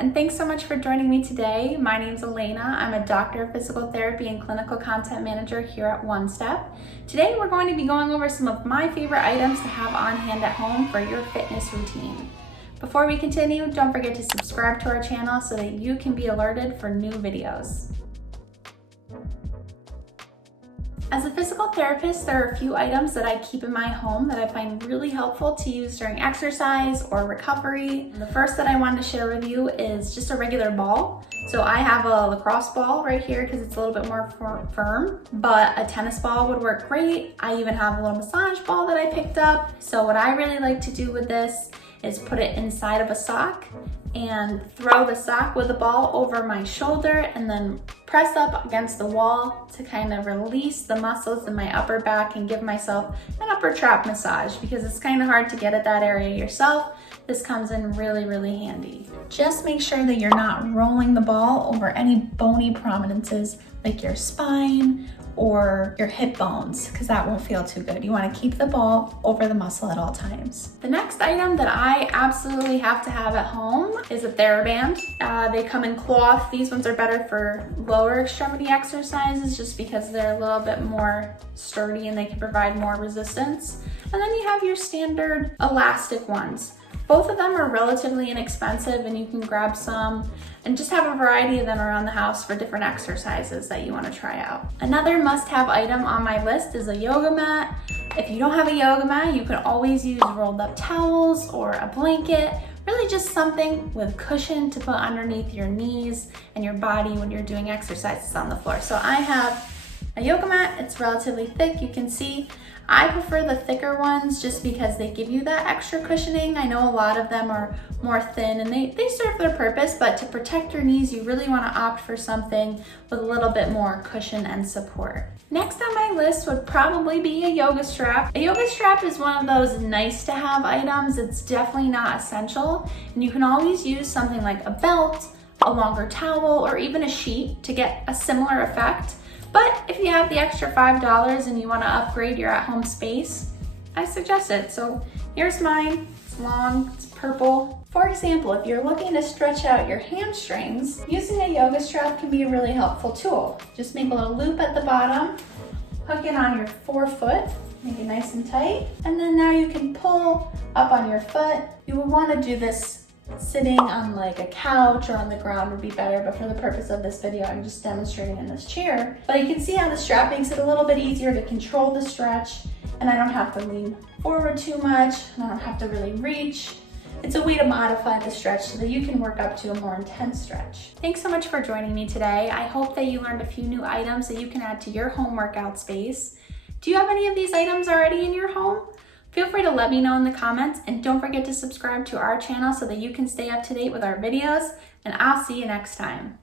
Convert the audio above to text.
and thanks so much for joining me today. My name's Alaina. I'm a doctor of physical therapy and clinical content manager here at OneStep. Today we're going to be going over some of my favorite items to have on hand at home for your fitness routine. Before we continue, don't forget to subscribe to our channel so that you can be alerted for new videos. As a physical therapist, there are a few items that I keep in my home that I find really helpful to use during exercise or recovery. The first that I wanted to share with you is just a regular ball. So I have a lacrosse ball right here because it's a little bit more firm, but a tennis ball would work great. I even have a little massage ball that I picked up. So what I really like to do with this is put it inside of a sock and throw the sock with the ball over my shoulder and then press up against the wall to kind of release the muscles in my upper back and give myself an upper trap massage because it's kind of hard to get at that area yourself. This comes in really, really handy. Just make sure that you're not rolling the ball over any bony prominences like your spine or your hip bones, because that won't feel too good. You want to keep the ball over the muscle at all times. The next item that I absolutely have to have at home is a TheraBand. They come in cloth. These ones are better for lower extremity exercises just because they're a little bit more sturdy and they can provide more resistance. And then you have your standard elastic ones. Both of them are relatively inexpensive and you can grab some and just have a variety of them around the house for different exercises that you want to try out. Another must-have item on my list is a yoga mat. If you don't have a yoga mat, you can always use rolled up towels or a blanket, really just something with cushion to put underneath your knees and your body when you're doing exercises on the floor. So I have a yoga mat. It's relatively thick, you can see. I prefer the thicker ones just because they give you that extra cushioning. I know a lot of them are more thin and they serve their purpose, but to protect your knees, you really want to opt for something with a little bit more cushion and support. Next on my list would probably be a yoga strap. A yoga strap is one of those nice to have items. It's definitely not essential, and you can always use something like a belt, a longer towel, or even a sheet to get a similar effect. But if you have the extra $5 and you want to upgrade your at-home space, I suggest it. So here's mine. It's long, it's purple. For example, if you're looking to stretch out your hamstrings, using a yoga strap can be a really helpful tool. Just make a little loop at the bottom, hook it on your forefoot, make it nice and tight, and then now you can pull up on your foot. You would want to do this sitting on like a couch or on the ground would be better, but for the purpose of this video, I'm just demonstrating in this chair. But you can see how the strap makes it a little bit easier to control the stretch, and I don't have to lean forward too much, and I don't have to really reach. It's a way to modify the stretch so that you can work up to a more intense stretch. Thanks so much for joining me today. I hope that you learned a few new items that you can add to your home workout space. Do you have any of these items already in your home? Feel free to let me know in the comments, and don't forget to subscribe to our channel so that you can stay up to date with our videos, and I'll see you next time.